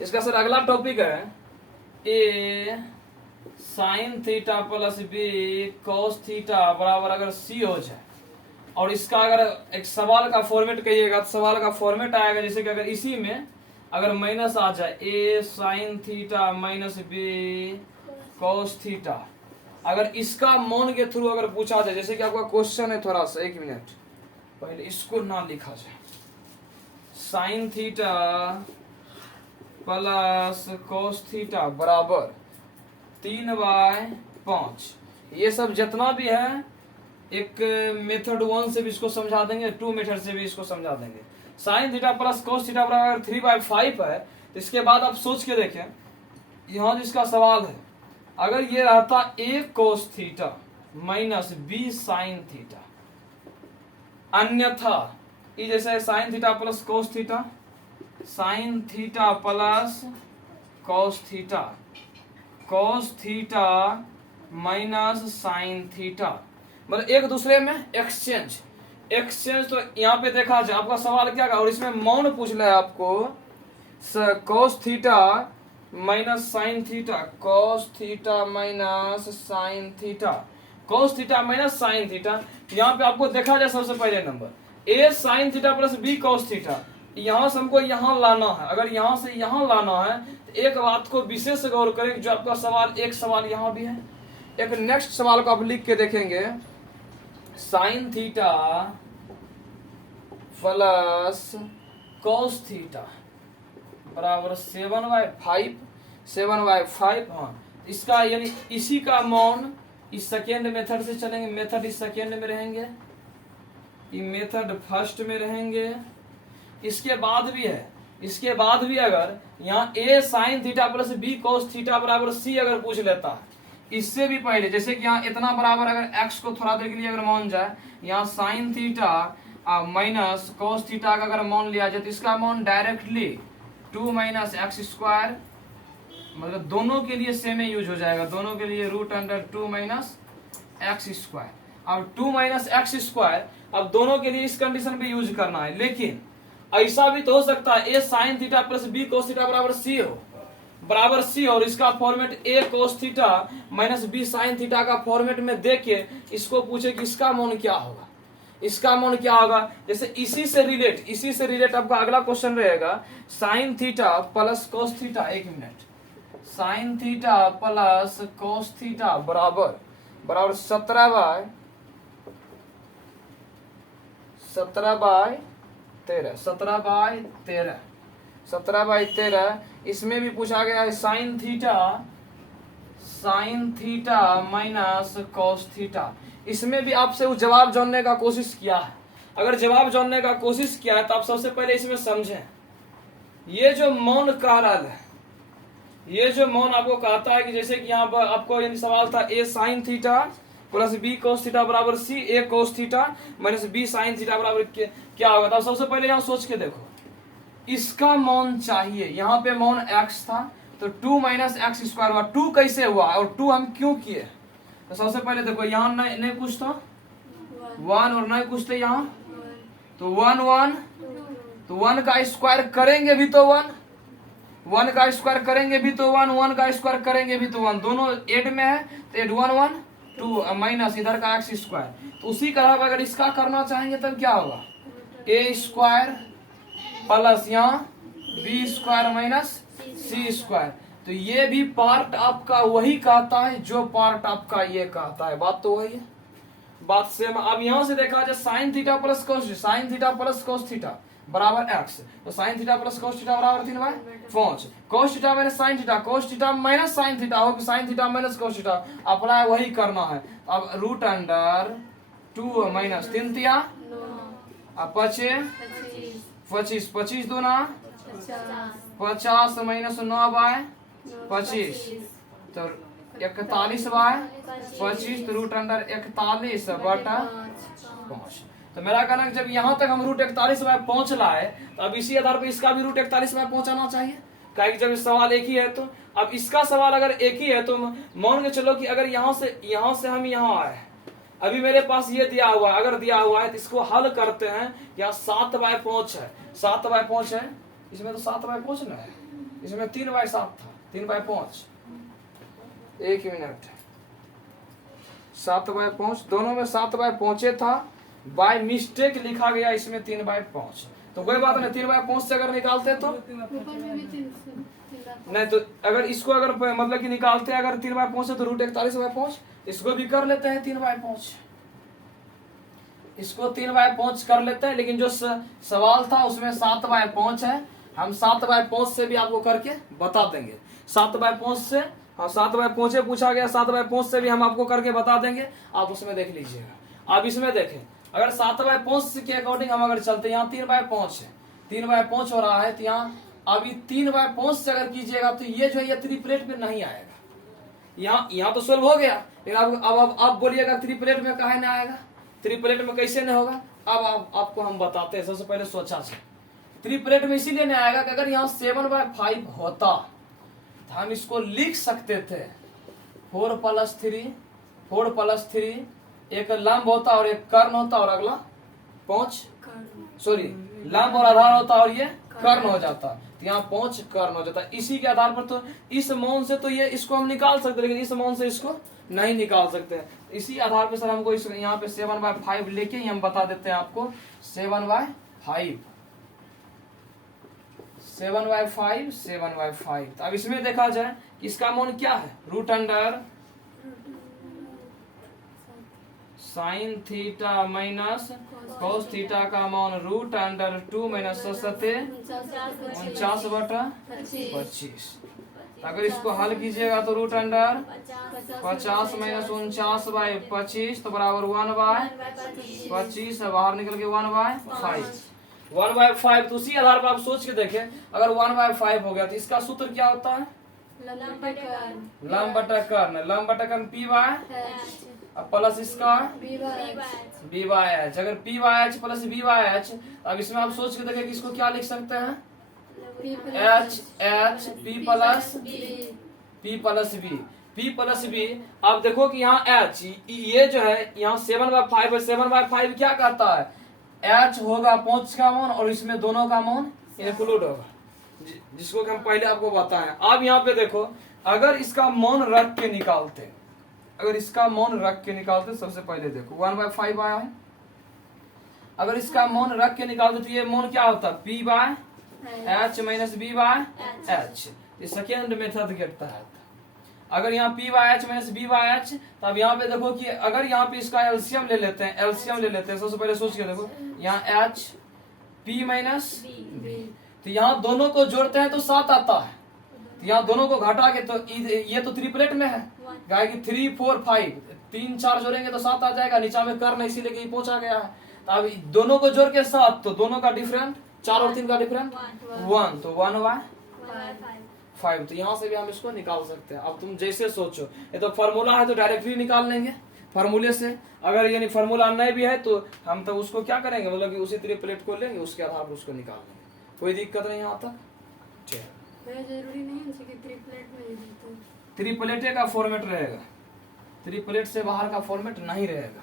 इसका सर अगला टॉपिक है A sine theta plus B cos theta बराबर अगर सी हो जाए, और इसका अगर एक सवाल का फॉर्मेट कहिएगा तो सवाल का फॉर्मेट आएगा जैसे कि अगर इसी में अगर माइनस आ जाए A sine theta minus B cos theta, अगर इसका मान के थ्रू अगर पूछा जाए, जैसे कि आपका क्वेश्चन है, थोड़ा सा 1 मिनट पहले इसको ना लिखा जाए, sine theta plus cos theta बराबर 3/5। ये सब जितना भी है एक मेथड 1 से भी इसको समझा देंगे, 2 मेथड से भी इसको समझा देंगे। Sign theta plus cos theta बराबर 3/5 है, तो इसके बाद आप सोच के देखें, यहाँ जिसका सवाल है अगर ये रहता A cos theta minus B sine theta, अन्यथा ये जैसे sine theta plus cos theta, sine theta plus cos theta, cos theta minus sine theta, मतलब एक दूसरे में एक्सचेंज। तो यहाँ पे देखा जाए आपका सवाल क्या, और इसमें मौन पूछ रहा है आपको cos theta minus sine theta, cos theta minus sine theta, cos theta minus sine theta. यहाँ पे आपको देखा जाए सबसे पहले number a sine theta plus B cos theta, यहाँ से हमको यहाँ लाना है। अगर यहाँ से यहाँ लाना है तो एक बात को विशेष गौर करें, जो आपका सवाल एक सवाल यहाँ भी है, एक नेक्स्ट सवाल को आप लिख के देखेंगे, sign theta plus cos theta बराबर 7/5। हाँ, इसका यानी इसी का मान इस सेकेंड मेथड से चलेंगे, मेथड इस सेकेंड में रहेंगे, ये मेथड फर्स्ट में रहेंगे। इसके बाद भी है, इसके बाद भी अगर यहाँ A sine theta plus B cos theta बराबर सी अगर पूछ लेता है, इससे भी पहले जैसे कि यहाँ इतना बराबर अगर एक्स को थोड़ा देर के लिए अगर मान जाए, यहाँ sign theta minus cos theta का अगर मान लिया जाए तो इसका मान डायरेक्टली 2 माइनस एक्स स्क्वायर, मतलब दोनों के लिए सेम यूज हो जाएगा, दोनों के लिए √2 माइनस एक्स स्क्वायर। अब 2 माइनस एक्स स्क्वायर अब दोनों के लिए इस कंडीशन पे यूज करना है, लेकिन ऐसा भी तो हो सकता है A sine theta plus B cos theta बराबर सी हो, और इसका format A cos theta minus B sine theta का फॉर्मेट में देख के इसको पूछे कि इसका मान क्या होगा, इसका मान क्या होगा। जैसे इसी से रिलेट आपका अगला क्वेश्चन रहेगा, sign theta plus cos theta, 1 minute, sign theta plus cos theta बराबर 17/13। इसमें भी पूछा गया है sign theta minus cos theta. इसमें भी आपसे वो जवाब जानने का कोशिश किया है। अगर जवाब जानने का कोशिश किया है तो आप सबसे पहले इसमें समझें, ये जो मौन कह रहा है, ये जो मौन आपको कहता है कि जैसे कि यहाँ पर आपको यदि सवाल था A sine theta plus B cos theta बराबर C, A cos theta minus B sine theta बराबर क्या होगा, तो सबसे पहले यहाँ सोच के देखो, इसका मान चाहिए। यहाँ पे मान x था तो 2 माइनस एक्स स्क्वायर हुआ, 2 कैसे हुआ और 2 हम क्यों किए, तो सबसे पहले देखो यहाँ नहीं कुछ था 1 और नहीं कुछ थे यहाँ, तो 1 तो 1 का स्क्वायर करेंगे भी तो 1 का स्क्वायर करेंगे भी तो 1 का स्क्वायर करेंगे भी तो 1, दोनों एड में है तो एड 1 2 माइनस इधर का एक्स स्क्वायर। तो उसी का अगर इसका करना चाहेंगे तब क्या होगा, ए स्क्वायर प्लस यहाँ बी स्क्वायर माइनस सी स्क्वायर। तो ये भी पार्ट आपका वही कहता है जो पार्ट आपका ये कहता है, बात तो वही है, बात सेम। अब यहाँ से देखा जाए sine theta plus cos theta बराबर एक्स, तो sine theta plus cos theta बराबर 3/5, cos theta minus sine theta, cos theta minus sine theta हो, sine theta minus cos theta, apply वही करना है। अब √2 माइनस 3 तिया 25 25 दूना 50 माइनस 9/25 तो 41/25, तो √41/5। तो मेरा कहना है जब यहाँ तक हम √41/5 लाए तो अब इसी आधार पर इसका भी √41/5 आना चाहिए, क्योंकि जब सवाल एक ही है। तो अब इसका सवाल अगर एक ही है तो मान के चलो कि अगर यहाँ से हम यहाँ आए, अभी मेरे पास ये दिया हुआ, अगर दिया हुआ है तो इसको हल करते हैं। यहाँ 7/5 है, 7/5 है, इसमें तो 7/5 ना है, इसमें 3/7 था, 3/5। एक मिनट, 7/5, दोनों में 7/5 था, बाय मिस्टेक लिखा गया इसमें 3/5। तो कोई बात नहीं, 3/5 से अगर निकालते तो नहीं, तो अगर इसको अगर मतलब कि निकालते अगर 3/5 से तो √41/5, इसको भी कर लेते हैं 3/5, इसको 3/5 कर लेते हैं। लेकिन जो सवाल था उसमें 7/5 है, हम 7/5 से भी आपको करके बता देंगे। 7/5 से, हाँ 7/5 पूछा गया, 7/5 से भी हम आपको करके बता देंगे, आप उसमें देख लीजिएगा। आप इसमें देखें, अगर 7/5 के अकॉर्डिंग हम अगर चलते, यहाँ 3/5 है, 3/5 हो रहा है, तो यहाँ अभी 3/5 से अगर कीजिएगा तो ये जो है ये ट्रिपलेट में नहीं आएगा। यहाँ तो सोल्व हो गया, लेकिन अब आप बोलिएगा ट्रिपलेट में काहे ना आएगा, ट्रिपलेट में कैसे नहीं होगा। अब आपको हम बताते हैं। सबसे पहले सोचा से ट्रिपलेट में इसीलिए नहीं आएगा कि अगर यहाँ 7/5 होता तो हम इसको लिख सकते थे 4+3, एक लंब होता और एक कर्ण होता और अगला 5, सॉरी लंब और आधार होता और ये कर्ण हो जाता, तो यहाँ 5 कर्ण हो जाता। इसी के आधार पर तो इस मान से तो ये इसको हम निकाल सकते, लेकिन इस मान से इसको नहीं निकाल सकते। इसी आधार पर सर हमको इस यहाँ पे 7/5 लेके ही हम बता देते हैं आपको 7/5। तो अब इसमें देखा जाए इसका मान क्या है, √under sin theta minus cos theta का मान √2 माइनस 49/25। अगर इसको हल कीजिएगा तो √50 माइनस 49/25 तो बराबर 1/25, बाहर निकल के 1/5। तो उसी आधार पर आप सोच के देखें, अगर 1/5 हो गया तो इसका सूत्र क्या होता है, लंब बटा कर्ण P/H प्लस इसका B/H। अगर P/H प्लस B/H, अब इसमें आप सोच के देखें कि इसको क्या लिख सकते हैं, H P प्लस B। अब देखो कि यहाँ H ये जो है यहाँ 7/5 है, 7/5 क्या कहता है, H होगा 5 का मान और इसमें दोनों का मान इंक्लूड होगा, जिसको हम पहले आपको बताएं। अब यहाँ पे देखो, अगर इसका मान रख के निकालते, सबसे पहले देखो 1/5 आया है, अगर इसका मान रख के निकालते तो ये मान क्या होता है, P/H माइनस B/H। ये सेकेंड मेथड के तहत अगर यहाँ P/H माइनस B/H, तब यहाँ पे देखो कि अगर यहाँ पे इसका एलसीएम ले लेते हैं, सबसे पहले सोच के देखो, यहाँ H P माइनस B, तो यहाँ दोनों को जोड़ते हैं तो 7 आता है, तो यहाँ दोनों को घटा के, तो ये तो ट्रिपलेट में है, कि 3 4 5 3 4 जोड़ेंगे तो 7 आ जाएगा, नीचा में कर्ण इसीलिए कि पहुंचा गया है। तो अब दोनों को जोड़ के 7, तो दोनों का डिफरेंट 4 और 3 का डिफरेंट 1, तो 1/5। तो यहाँ से भी हम इसको निकाल सकते हैं। अब तुम जैसे सोचो, ये तो फॉर्मूला है तो डायरेक्टली निकाल लेंगे फॉर्मूले से, अगर यानी फॉर्मूला नहीं भी है तो हम तो उसको क्या करेंगे, मतलब कि उसी ट्रिपलेट को लेंगे, उसके आधार पर उसको निकाल लेंगे, कोई दिक्कत नहीं यहाँ तक। जरूरी नहीं है कि ट्रिपलेट में ही ट्रिपलेट का फॉर्मेट रहेगा, ट्रिपलेट से बाहर का फॉर्मेट नहीं रहेगा।